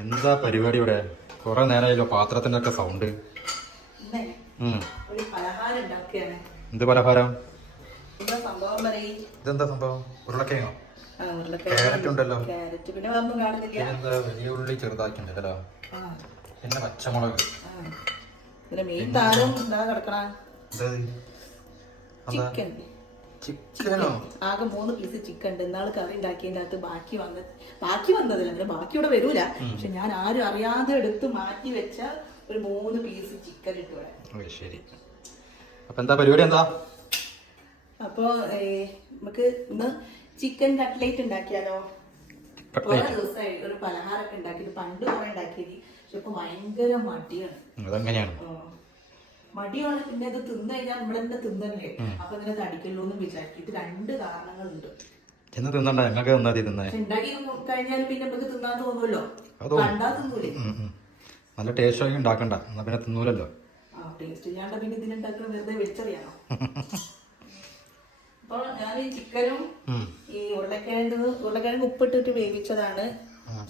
എന്താ പരിപാടി ഇവിടെ? കുറെ നേരമായല്ലോ പാത്രത്തിന്റെ ഒക്കെ സൗണ്ട് എന്ത് പലഹാരം? ഇതെന്താ സംഭവം? ഉരുളക്കിഴങ്ങോ? ക്യാരറ്റ് ഉണ്ടല്ലോ. എന്താ വലിയ ഉള്ളി ചെറുതാക്കിണ്ടല്ലോ പിന്നെ പച്ചമുളക്? ചിക്കൻ ചിക്കനോ? ആകെ മൂന്ന് പീസ് ചിക്കൻ ഉണ്ട്. ഇന്നാൾ കറി ഉണ്ടാക്കിയതിന്റെ അകത്ത് ബാക്കി വന്ന ബാക്കി വന്നതില്ല. അങ്ങനെ ബാക്കിയോടെ വരൂല. പക്ഷെ ഞാൻ ആരും അറിയാതെ എടുത്ത് മാറ്റി വെച്ച ഒരു മൂന്ന് പീസ് ചിക്കൻ ഇട്ടു ഇവിടെ. ശരി. അപ്പൊ എന്താ പരിപാടി എന്താ? അപ്പൊ നമുക്ക് ഇന്ന് ചിക്കൻ കട്ട്ലേറ്റ് ഉണ്ടാക്കിയാലോ കുറെ ദിവസമായി ഒരു പലഹാരമൊക്കെ ഉണ്ടാക്കിയിട്ട് പണ്ട് കുറെ ഉണ്ടാക്കിയത് പക്ഷെ ഇപ്പൊ ഭയങ്കര മടിയാണ്. അതെങ്ങനെയാണ്. മടിയാണ് പിന്നെ അത് തിന്നു കഴിഞ്ഞാൽ നമ്മൾ തന്നെ തിന്നല്ലേ? അപ്പൊ ഇങ്ങനെ തടിക്കല്ലോ എന്ന് വിചാരിച്ചിട്ട് രണ്ട് കാരണങ്ങളുണ്ട്. ചെന്ന് തിന്നണ്ട ഞങ്ങൾക്ക് തന്നാ മതി തിന്നേ പക്ഷെ ഉണ്ടാക്കി കഴിഞ്ഞാൽ പിന്നെ നമുക്ക് തിന്നാൻ തോന്നുമല്ലോ. കണ്ടാ തിന്നൂലേ. നല്ല ടേസ്റ്റ് ആയി ഉണ്ടാക്കണ്ട. എന്നാ പിന്നെ തിന്നൂലല്ലോ. ടേസ്റ്റ് പിന്നെ വെറുതെ അപ്പൊ ഞാൻ ഈ ചിക്കനും ഈ ഉരുളക്കിഴങ്ങ് ഉരുളക്കിഴങ്ങ് ഉപ്പിട്ടിട്ട് വേവിച്ചതാണ്.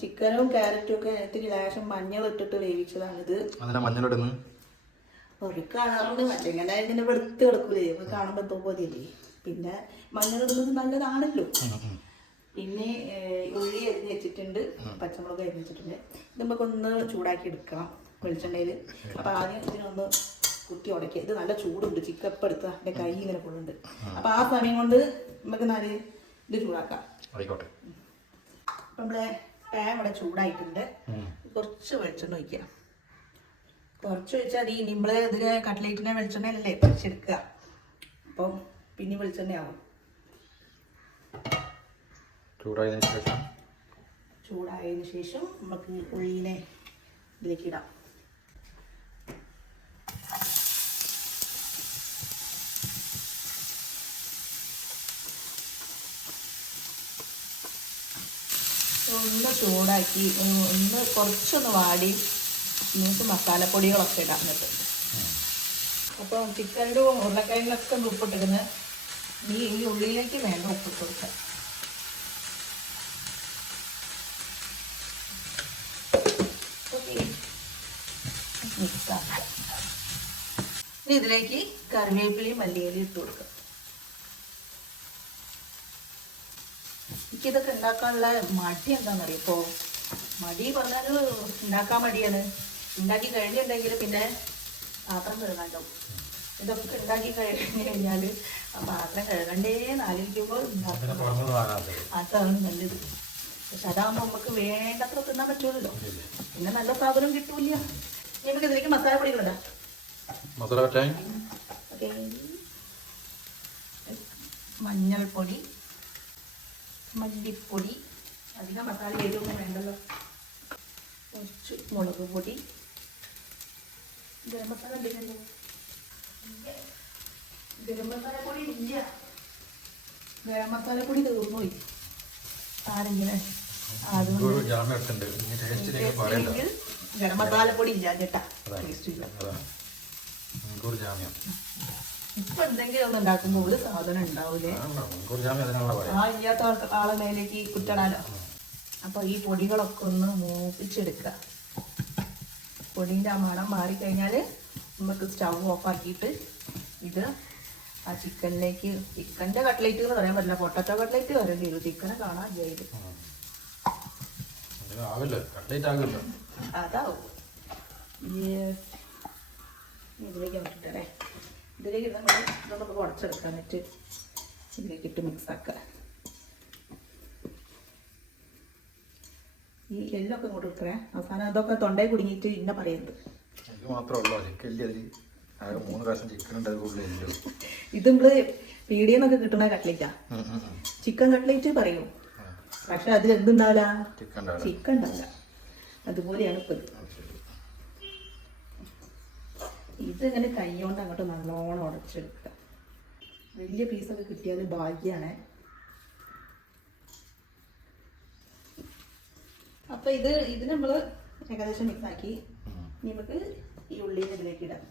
ചിക്കനും ക്യാരറ്റും ഒക്കെ ഇത്തിരി ലേശം മഞ്ഞൾ ഇട്ടിട്ട് വേവിച്ചതാണ് ഇത് മഞ്ഞളിടുന്നു ഒരു കളറിന് മറ്റെങ്ങനെ ഇങ്ങനെ വെളുത്ത് കിടക്കൂലേ കാണുമ്പോൾ എന്തോ പോലെയല്ലേ. പിന്നെ മഞ്ഞൾ ഇടുന്നത് നല്ലതാണല്ലോ. പിന്നെ ഉള്ളി അരിഞ്ഞ് വെച്ചിട്ടുണ്ട് പച്ചമുളക് അരിഞ്ഞ് വെച്ചിട്ടുണ്ട്. ഇത് നമുക്കൊന്ന് ചൂടാക്കി എടുക്കാം വെളിച്ചെണ്ണയിൽ അപ്പൊ ആദ്യം ഇതിനൊന്ന് കുത്തി ഉടക്കുക ഇത് നല്ല ചൂടുണ്ട് ചിക്കപ്പ് എടുത്ത് എന്റെ കൈ ഇങ്ങനെ കൊള്ളുണ്ട് അപ്പൊ ആ സമയം കൊണ്ട് നമുക്ക് നാല് ഇത് ചൂടാക്കാം. ആയിക്കോട്ടെ. നമ്മളെ പാൻ ഇവിടെ ചൂടായിട്ടുണ്ട്. കുറച്ച് വെളിച്ചെണ്ണ ഒഴിക്കുക കുറച്ച് ഒഴിച്ചാൽ ഈ നമ്മൾ ഇതിന് കട്ട്ലേറ്റിനെ വെളിച്ചെണ്ണയിലല്ലേ പൊരിച്ചെടുക്കുക അപ്പം പിന്നെ വെളിച്ചെണ്ണയാവും. ചൂടായതിനു ശേഷം? ചൂടായതിനു ശേഷം നമുക്ക് ഉള്ളിനെ ഇതിലേക്ക് ഇടാം. ഒന്ന് ചൂടാക്കി ഒന്ന് കുറച്ചൊന്ന് വാടി. നമുക്ക് മസാലപ്പൊടികളൊക്കെ ഇടാം എന്നിട്ട്. അപ്പോൾ ചിക്കന്റെ ഉരുളക്കിഴങ്ങിലൊക്കെ ഉപ്പിട്ടിരുന്ന് ഈ ഈ ഉള്ളിലേക്ക് വേണ്ട ഉപ്പിട്ട് കൊടുക്കാം ഇനി ഇതിലേക്ക് കറിവേപ്പിലയും മല്ലിയിലയും ഇട്ട് കൊടുക്കാം എനിക്കിതൊക്കെ ഉണ്ടാക്കാനുള്ള മടി എന്താണെന്നറിയോ? ഇപ്പോൾ മടി പറഞ്ഞാൽ ഉണ്ടാക്കാൻ മടിയാണ്. ഉണ്ടാക്കി കഴിഞ്ഞിട്ടുണ്ടെങ്കിൽ പിന്നെ പാത്രം കഴുകണ്ടോ ഇതൊക്കെ ഉണ്ടാക്കി കഴിഞ്ഞു കഴിഞ്ഞാൽ പാത്രം കഴുകണ്ടേ നാലിരിക്കുമ്പോൾ അതാണ് നല്ലത്. പക്ഷെ അതാകുമ്പോൾ നമുക്ക് വേണ്ടത്ര തിന്നാൻ പറ്റുള്ളൂ പിന്നെ നല്ല സാധനം കിട്ടൂല നമുക്ക് ഇതിലേക്ക് മസാല പൊടി മധുര കറ്റായി ഓക്കെ. മഞ്ഞൾപ്പൊടി മല്ലിപ്പൊടി അധികം മസാല എരിവൊന്നും വേണ്ടല്ലോ. കുറച്ച് മുളക് പൊടി ഗരം മസാല ഉണ്ടല്ലോ ഗരം മസാല പൊടി ഇല്ല. ഗരം മസാല പൊടി തീർന്നുപോയി ആരെങ്കിലും ഗരം മസാല പൊടി ഇല്ല ചേട്ടാ. ടേസ്റ്റ് ഇല്ല ഇപ്പൊ എന്തെങ്കിലും ഒന്ന് ഒരു സാധനം ഉണ്ടാവൂലേ ആ ഇല്ലാത്ത ആളെ മേലേക്ക് കുറ്റടാലോ അപ്പൊ ഈ പൊടികളൊക്കെ ഒന്ന് മൂപ്പിച്ചെടുക്കുക. പൊടിന്റെ ആ മണം മാറിക്കഴിഞ്ഞാൽ നമുക്ക് സ്റ്റൗ ഓഫ് ആക്കിയിട്ട് ഇത് ആ ചിക്കനിലേക്ക് ചിക്കന്റെ കട്ട്ലേറ്റ് എന്ന് പറയാൻ പറ്റില്ല പൊട്ടറ്റോ കട്ട്ലേറ്റ് വരേണ്ടി വരും ചിക്കനെ കാണാൻ ചെയ്തു അതാവും. ഇതിലേക്ക് വിട്ടിട്ടേ ഇതിലേക്ക് നമ്മൾ നമുക്ക് കുറച്ചെടുക്കാൻ വെച്ച് ഇതിലേക്ക് ഇട്ട് മിക്സ് ആക്കുക ഈ എല്ലൊക്കെ ഇങ്ങോട്ട് ഇട്ടേ. അവസാനം അതൊക്കെ തൊണ്ടയിൽ കുടുങ്ങിയിട്ട് ഇന്ന പറയുന്നത് ഇത് നമ്മൾ പീടിയെന്നൊക്കെ കിട്ടുന്ന കട്ട്ലേറ്റാ. ചിക്കൻ കട്ട്ലേറ്റ് പറയൂ. പക്ഷെ അതിൽ എന്തുണ്ടാവില്ല ചിക്കൻ ഉണ്ടാവില്ല. അതുപോലെയാണ് ഇപ്പൊ ഇത് ഇതിങ്ങനെ കൈകൊണ്ട് അങ്ങോട്ട് നല്ലോണം ഉടച്ചെടുക്കുക. വലിയ പീസൊക്കെ കിട്ടിയാൽ ഭാഗ്യാണ്. അപ്പൊ ഇത് ഇത് നമ്മൾ ഏകദേശം മിക്സാക്കി നമുക്ക് ഈ ഉള്ളിനെ ഇതിലേക്ക് ഇടാം.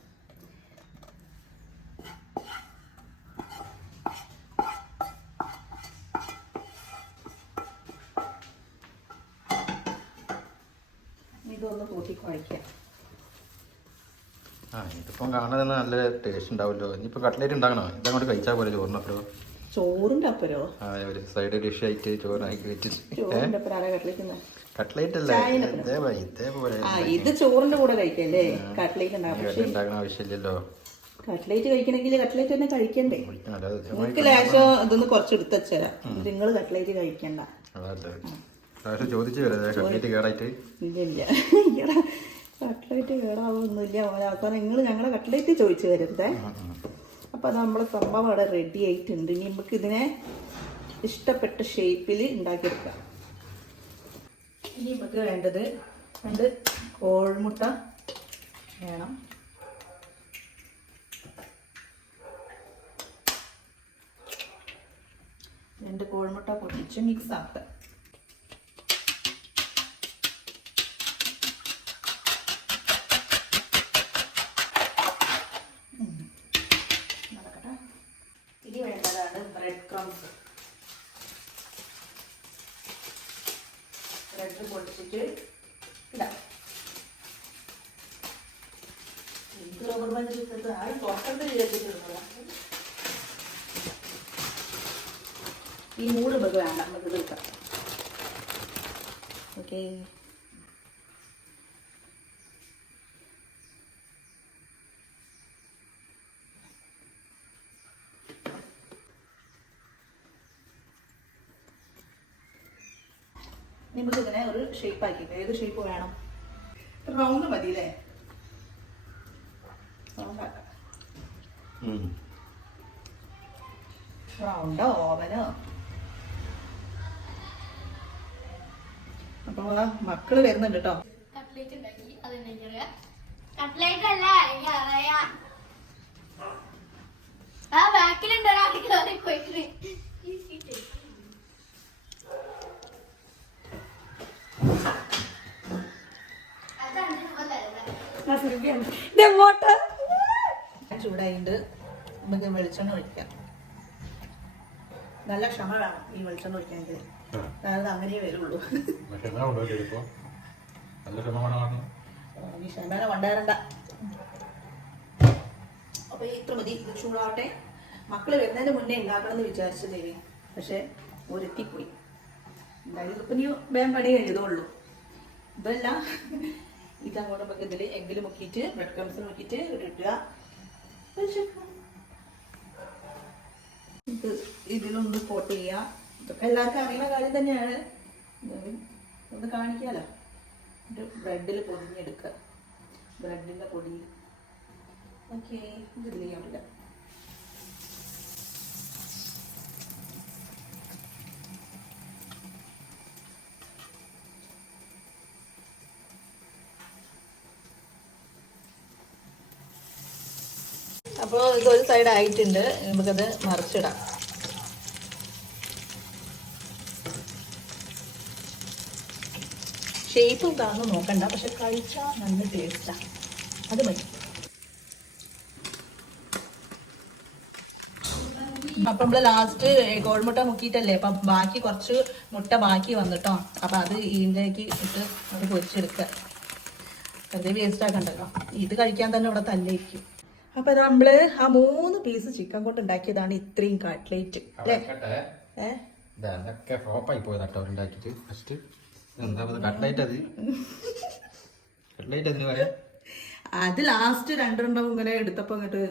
ഇതൊന്ന് കൂട്ടി കുഴയ്ക്കാം. ആ ഇതിപ്പം കാണാൻ നല്ല ടേസ്റ്റ് ഉണ്ടാവുമല്ലോ. ഇനിയിപ്പോൾ കട്ട്ലേറ്റ് ഉണ്ടാക്കണോ? ഇതങ്ങോട്ട് കഴിച്ചാൽ പോലെ ചോറിനപ്പുറം. ചോറിന്റെ അപ്പരോ? ഒരു സൈഡ് ഡിഷ് ആയിട്ട് ചോറാക്കി വെച്ചിട്ട് കട്ട്ലേറ്റ് ഇത് ചോറിന്റെ കൂടെ കഴിക്കല്ലേ? കട്ട്ലേറ്റ് ഉണ്ടാക്കണ ആവശ്യമില്ലല്ലോ. കട്ട്ലേറ്റ് കഴിക്കണമെങ്കിൽ കട്ട്ലേറ്റ് തന്നെ കഴിക്കണ്ടേ? നിങ്ങൾക്ക് ലേശം ഇതൊന്ന് കുറച്ച് എടുത്ത് വെച്ചുതരാം നിങ്ങൾ കട്ട്ലേറ്റ് കഴിക്കണ്ട. ചോദിച്ചു കട്ട്ലേറ്റ് കേടാവൊന്നുമില്ല. അവസാനം നിങ്ങൾ ഞങ്ങളുടെ കട്ട്ലേറ്റ് ചോദിച്ചു വരരുതേ. അപ്പോൾ അത് നമ്മളെ സംഭവം അവിടെ റെഡി ആയിട്ടുണ്ട്. ഇനി നമുക്ക് ഇതിനെ ഇഷ്ടപ്പെട്ട ഷേപ്പിൽ ഉണ്ടാക്കിയെടുക്കാം. ഇനി നമുക്ക് വേണ്ടത് രണ്ട് കോഴിമുട്ട വേണം. രണ്ട് കോഴിമുട്ട പൊട്ടിച്ച് മിക്സ് ആക്കുക ഇനി വേണ്ടതാണ് ബ്രെഡ് ക്രംസ് ബ്രെഡ് പൊട്ടിച്ചിട്ട് ഇടാം. എനിക്ക് റബ്ബർ ബാൻഡ് കിട്ടുന്നത് ഈ മൂന്ന് ബഗ് വേണ്ട നമുക്ക് തീർക്കാം ഓക്കെ നമുക്ക് ഇതിനെ ഒരു ഷേപ്പ് ആക്കി. ഏത് ഷേപ്പ് വേണം? റൗണ്ട് മതി അല്ലേ റൗണ്ട് ഓവനോ അപ്പോൾ മക്കൾ വരുന്നുണ്ട് കേട്ടോ കട്ട്ലേറ്റ് ഉണ്ടാക്കി അത് എനിക്കറിയാം കട്ട്ലേറ്റ് അല്ല ചൂടായിട്ട് നമുക്ക് വെളിച്ചെണ്ണ ഒഴിക്കാം. നല്ല ക്ഷമ വേണം ഈ വെളിച്ചെണ്ണ ഒഴിക്കാമെങ്കിൽ അതായത് അങ്ങനെ വരുള്ളൂ. ഈ ക്ഷമേനെ കൊണ്ടുവരണ്ട. അപ്പൊ ഇത്ര മതി ചൂടാവട്ടെ. മക്കൾ വരുന്നതിന് മുന്നേ ഉണ്ടാക്കണം എന്ന് വിചാരിച്ചു ദേവി പക്ഷെ ഒരെത്തിപ്പോയി. എന്തായാലും ഇപ്പൊ നീ വേഗം പണി കഴിയതുള്ളൂ ഇതല്ല. ഇതങ്ങോട്ട് നമുക്ക് ഇതിൽ എഗ്ഗിൽ മുക്കിയിട്ട് ബ്രെഡ് ക്രംസ് മുക്കിയിട്ട് ഇട്ടിട്ടുക ഇത് ഇതിലൊന്ന് കോട്ട് ചെയ്യുക ഇതൊക്കെ എല്ലാവർക്കും അറിയുന്ന കാര്യം തന്നെയാണ്. ഒന്ന് കാണിക്കാമല്ലോ എന്നിട്ട് ബ്രെഡിൽ പൊതിഞ്ഞെടുക്കുക. ബ്രെഡിന്റെ പൊടി. ഓക്കെ ഇത് ചെയ്യാൻ അപ്പോൾ ഇതൊരു സൈഡ് ആയിട്ടുണ്ട്. നമുക്കത് മറിച്ചിടാം. ഷേപ്പ് എന്താണെന്ന് നോക്കണ്ട. പക്ഷെ കഴിച്ചാൽ നല്ല ടേസ്റ്റാ അത് മതി. അപ്പൊ നമ്മൾ ലാസ്റ്റ് കോഴിമുട്ട മുക്കിയിട്ടല്ലേ? അപ്പൊ ബാക്കി കുറച്ച് മുട്ട ബാക്കി വന്നിട്ടോ. അപ്പൊ അത് ഇതിലേക്ക് ഇട്ട് അത് പൊരിച്ചെടുക്കുക. വെറുതെ വേസ്റ്റ് ആക്കണ്ടല്ലോ. ഇത് കഴിക്കാൻ തന്നെ ഇവിടെ തല്ലേക്കും അപ്പൊ നമ്മൾ ആ മൂന്ന് പീസ് ചിക്കൻ കൊണ്ട് ഉണ്ടാക്കിയതാണ് ഇത്രയും കട്ട്ലേറ്റ് ഫ്ലോപ്പായി പോയതാട്ടോ ഫസ്റ്റ് എന്താ കട്ട്ലൈറ്റ് അത്? കട്ട്ലൈറ്റ് അതിന് പറയാം? അത് ലാസ്റ്റ് രണ്ടെണ്ണം ഇങ്ങനെ എടുത്തപ്പോ അങ്ങോട്ട്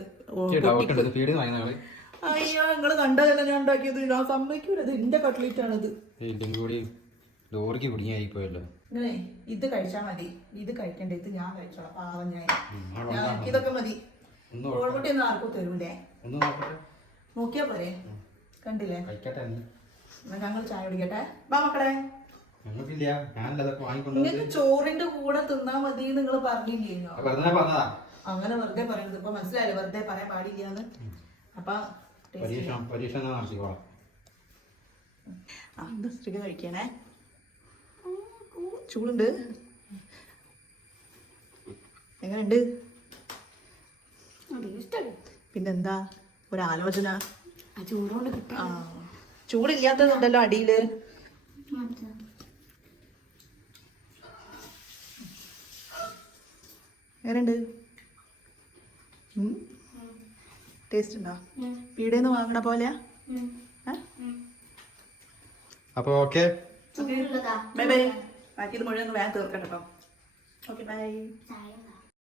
അയ്യോ നിങ്ങൾ കണ്ടതല്ല ഞാൻ ഉണ്ടാക്കിയത്? ഞാൻ സമ്മതിക്കൂല. ഇത് എന്റെ കട്ട്ലേറ്റ് ആണത്. ലോറിക്ക് കുടുങ്ങിയായി പോയല്ലോ. ഇത് കഴിച്ചാ മതി. ഇത് കഴിക്കണ്ട? ഇത് ഞാൻ കഴിച്ചോളാം. പാവം ഞാൻ. ഇതൊക്കെ മതി. കോഴിമുട്ടി ഒന്നും ആർക്കും തരൂലേ ഒന്ന് നോക്കിയാ പോരെ. കണ്ടില്ലേ? ഞങ്ങൾ ചായ കുടിക്കട്ടെ. ബാ മക്കളെ. നിങ്ങൾക്ക് ചോറിന്റെ കൂടെ തിന്നാ മതി നിങ്ങൾ പറഞ്ഞതാ. അങ്ങനെ വെറുതെ പറയുന്നത് ഇപ്പൊ മനസ്സിലായി വെറുതെ പറയാൻ പാടില്ലാന്ന്. അപ്പൊ സ്ത്രീക്ക് കഴിക്കണേ. ചൂടുണ്ട്. എങ്ങനെയുണ്ട്? പിന്നെന്താ? ഒരാലോചന. ചൂടില്ലാത്തതുണ്ടല്ലോ അടിയിൽ. എങ്ങനെയുണ്ട് ടേസ്റ്റ് ഉണ്ടോ പീടിയിൽ നിന്ന് വാങ്ങണ പോലെയാ? അപ്പോൾ ഓക്കെ. ചൂടുള്ളതാ bye bye. ബാക്കി ഇത് മുഴുവൻ വേഗം തീർക്കട്ടോ ഓക്കെ ബൈ.